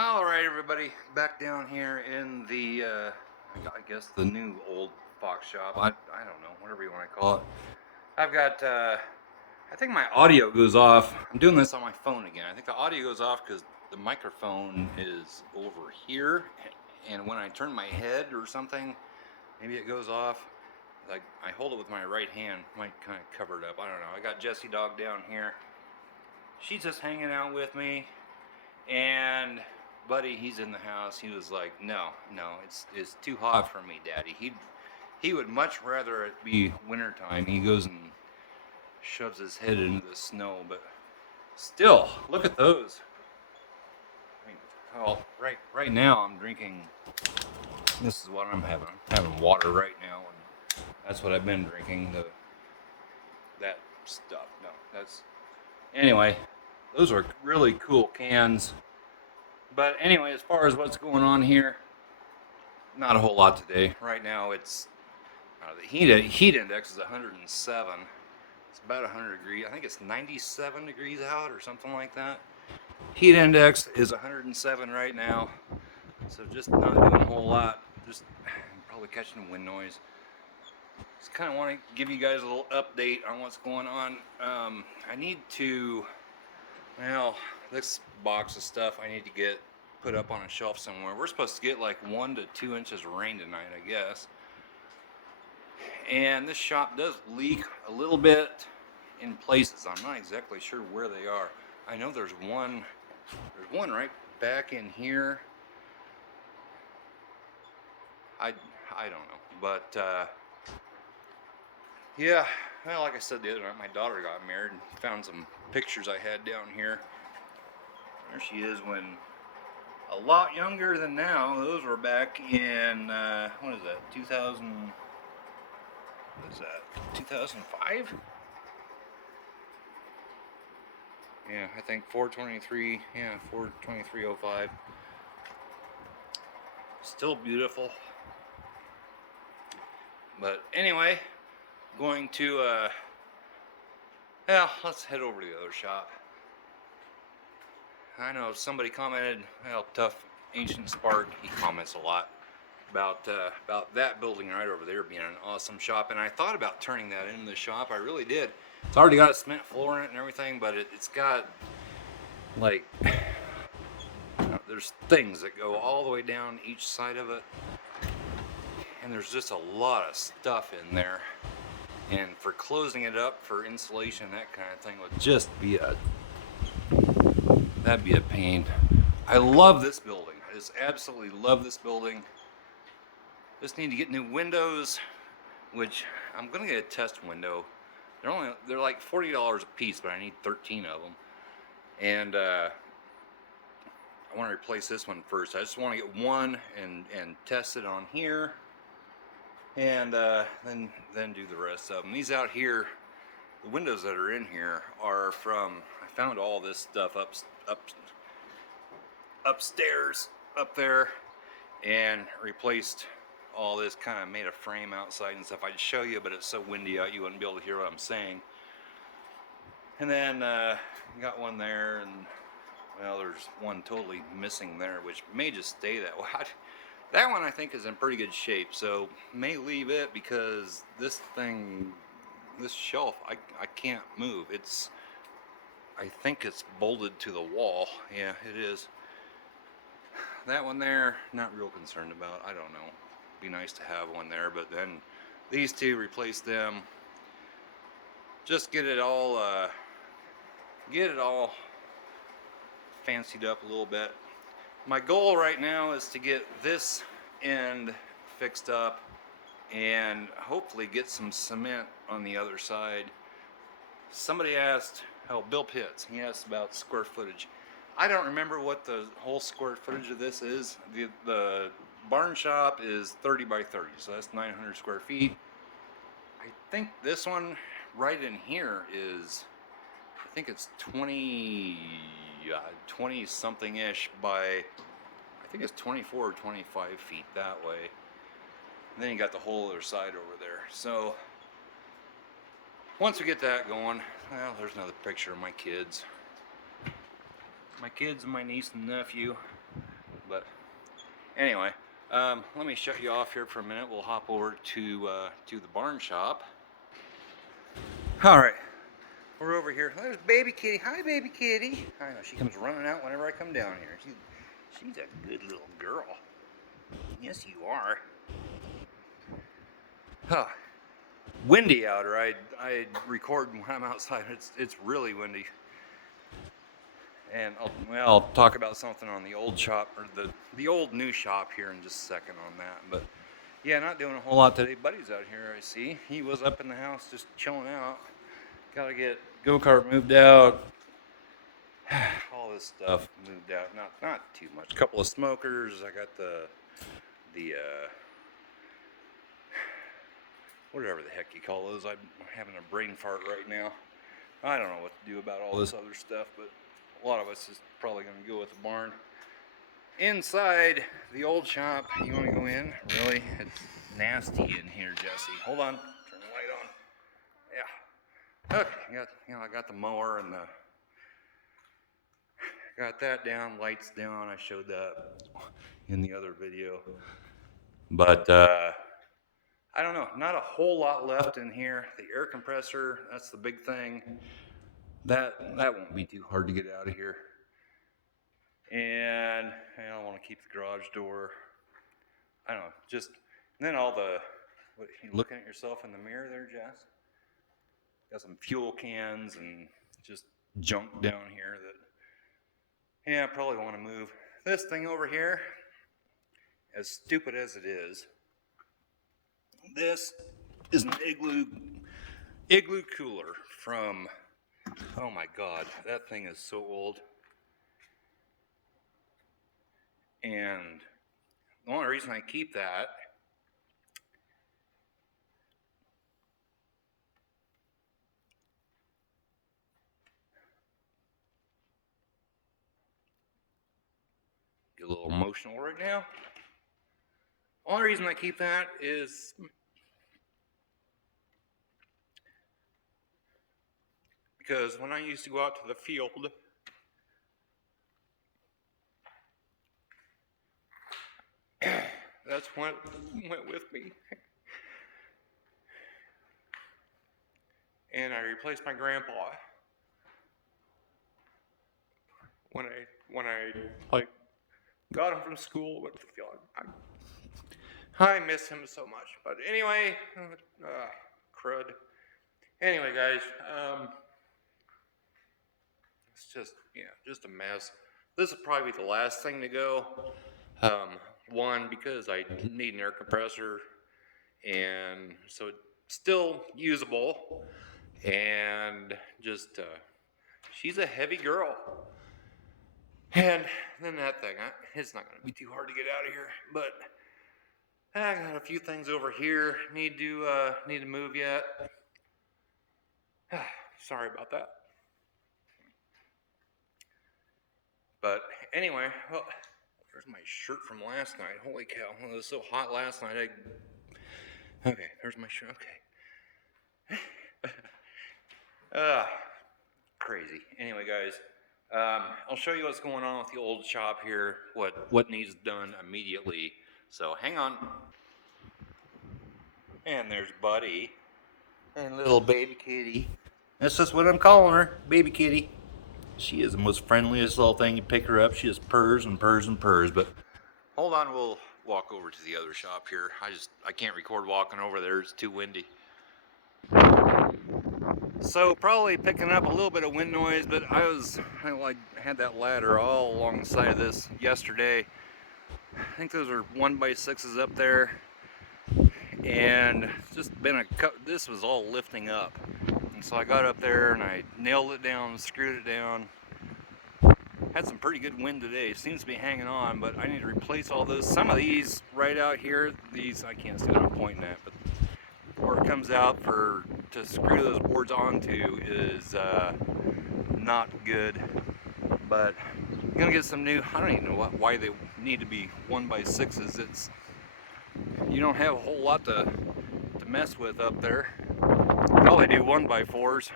All right, everybody, back down here in the, I guess the new old Fox shop. I don't know, whatever you want to call it. I've got, I think my audio goes off. I'm doing this on my phone again. I think the audio goes off because the microphone is over here, and when I turn my head or something, maybe it goes off. Like I hold it with my right hand, might kind of cover it up. I don't know. I got Jessie Dog down here. She's just hanging out with me. And buddy, he's in the house. He was like, "No, no, it's too hot for me, Daddy." He would much rather it be wintertime. He goes and shoves his head into the snow, but still, look at those. I mean, well, right now I'm drinking. This is what I'm having. I'm having water right now, and that's what I've been drinking. That stuff. No, that's anyway. Those are really cool cans. But anyway, as far as what's going on here, not a whole lot today. Right now, it's the heat index is 107. It's about 100 degrees. I think it's 97 degrees out or something like that. Heat index is 107 right now. So just not doing a whole lot. Just probably catching wind noise. Just kind of want to give you guys a little update on what's going on. I need to, well, this box of stuff I need to get put up on a shelf somewhere. We're supposed to get like 1 to 2 inches of rain tonight, I guess. And this shop does leak a little bit in places. I'm not exactly sure where they are. I know there's one right back in here. I don't know, but yeah, well, like I said the other night, my daughter got married and found some pictures I had down here. There she is when a lot younger than now. Those were back in what is that, 2000, what is that, 2005? Yeah, I think 423, yeah, 42305. Still beautiful. But anyway, going to, yeah, let's head over to the other shop. I know somebody commented, well, Tough Ancient Spark, he comments a lot about that building right over there being an awesome shop. And I thought about turning that into the shop, I really did. It's already got a cement floor in it and everything, but it's got, like, there's things that go all the way down each side of it, and there's just a lot of stuff in there. And for closing it up for insulation, that kind of thing would just be that'd be a pain. I love this building. I just absolutely love this building. Just need to get new windows, which I'm gonna get a test window. They're like $40 a piece, but I need 13 of them. And I want to replace this one first. I just want to get one and test it on here, and then do the rest of them. These out here, the windows that are in here are from, I found all this stuff upstairs up there, and replaced all this, kind of made a frame outside and stuff. I'd show you, but it's so windy out you wouldn't be able to hear what I'm saying. And then got one there, and well, there's one totally missing there, which may just stay that way. That one I think is in pretty good shape, so may leave it because this thing, this shelf, I can't move. I think it's bolted to the wall. Yeah, it is. That one there, not real concerned about. I don't know. Be nice to have one there, but then these two, replace them. Just get it all fancied up a little bit. My goal right now is to get this end fixed up and hopefully get some cement on the other side. Somebody asked, oh, Bill Pitts, he asked about square footage. I don't remember what the whole square footage of this is. The barn shop is 30 by 30, so that's 900 square feet. I think this one right in here is, I think it's 20 something ish by, I think it's 24 or 25 feet that way. And then you got the whole other side over there. So once we get that going, well, there's another picture of my kids. My kids and my niece and nephew. But anyway, let me shut you off here for a minute. We'll hop over to the barn shop. All right, we're over here. There's baby kitty. Hi, baby kitty. I know she comes running out whenever I come down here. She's a good little girl. Yes, you are. Huh. Windy out, or I record when I'm outside. It's really windy. And I'll talk about something on the old shop, or the old new shop here in just a second on that. But yeah, not doing a whole lot today. Buddy's out here, I see. He was up in the house just chilling out. Gotta get go-kart moved out. All this stuff moved out. Not too much. A couple of smokers. I got the whatever the heck you call those. I'm having a brain fart right now. I don't know what to do about all this other stuff, but a lot of us is probably going to go with the barn. Inside the old shop, you want to go in? Really? It's nasty in here, Jesse. Hold on. Turn the light on. Yeah. Okay. I got the mower and got that down. Lights down. I showed that in the other video. But I don't know. Not a whole lot left in here. The air compressor. That's the big thing. That won't be too hard to get out of here. And I want to keep the garage door. I don't know, just then all the you looking at yourself in the mirror there, Jess? Got some fuel cans and just junk down here that I probably want to move. This thing over here, as stupid as it is, this is an igloo cooler from, oh my god, that thing is so old. And the only reason I keep that get a little emotional right now. The only reason I keep that is because when I used to go out to the field, that's what went with me. And I replaced my grandpa when I like got him from school, went to the field. I miss him so much. But anyway, crud. Anyway, guys, it's just a mess. This will probably be the last thing to go. One, because I need an air compressor, and so it's still usable, and just, she's a heavy girl. And then that thing, it's not going to be too hard to get out of here, but I got a few things over here, need to move yet. Sorry about that. But anyway, well, there's my shirt from last night. Holy cow, it was so hot last night. Okay, there's my shirt. Okay. Crazy. Anyway, guys, I'll show you what's going on with the old shop here, what needs done immediately. So hang on. And there's Buddy and little baby kitty. That's just what I'm calling her, baby kitty. She is the most friendliest little thing. You pick her up, she just purrs and purrs and purrs. But hold on, we'll walk over to the other shop here. I can't record walking over there, it's too windy. So probably picking up a little bit of wind noise, but I had that ladder all along the side of this yesterday. I think those are 1x6s up there, and it's just been this was all lifting up. And so I got up there and I nailed it down, screwed it down. Had some pretty good wind today. Seems to be hanging on, but I need to replace all those. Some of these right out here, these I can't see what I'm pointing at, but where it comes out to screw those boards onto is not good. But I'm gonna get some new. I don't even know why they need to be 1x6s. You don't have a whole lot to mess with up there. Probably do 1x4s.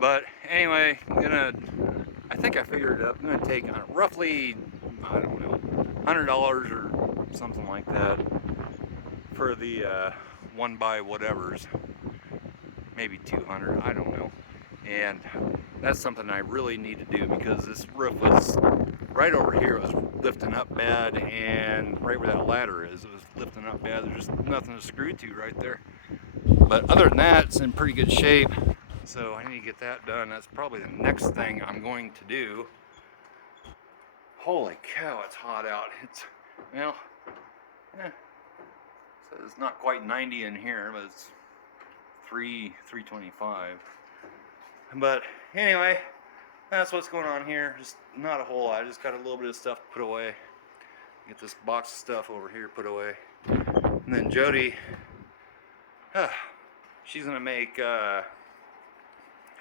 But anyway, I'm gonna I think I figured it up. I'm going to take roughly, I don't know, $100 or something like that for the one by whatevers. Maybe 200, I don't know. And that's something I really need to do because this roof was right over here. It was lifting up bad, and right where that ladder is, it was lifting up bad. There's just nothing to screw to right there. But other than that, it's in pretty good shape. So I need to get that done. That's probably the next thing I'm going to do. Holy cow, it's hot out. It's, well, so it's not quite 90 in here, but it's 325. But anyway, that's what's going on here. Just not a whole lot. I just got a little bit of stuff to put away. Get this box of stuff over here put away. And then Jody, she's gonna make, I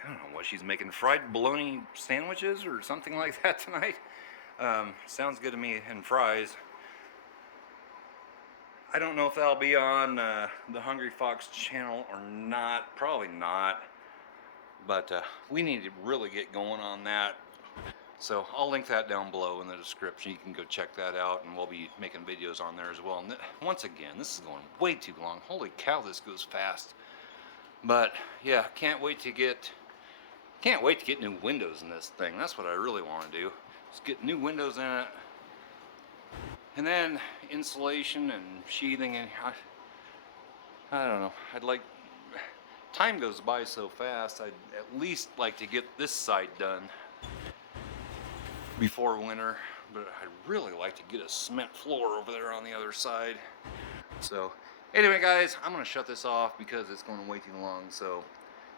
don't know what she's making, fried bologna sandwiches or something like that tonight. Sounds good to me, and fries. I don't know if that'll be on the Hungry Fox channel or not. Probably not. But we need to really get going on that. So I'll link that down below in the description. You can go check that out, and we'll be making videos on there as well. And once again, this is going way too long. Holy cow, this goes fast. But yeah, can't wait to get new windows in this thing. That's what I really want to do. Just get new windows in it. And then insulation and sheathing, and I don't know. Time goes by so fast. I'd at least like to get this side done before winter, but I'd really like to get a cement floor over there on the other side. So anyway, guys, I'm gonna shut this off because it's going way too long. So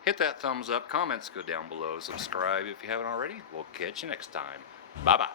hit that thumbs up, comments go down below, subscribe if you haven't already. We'll catch you next time. Bye bye.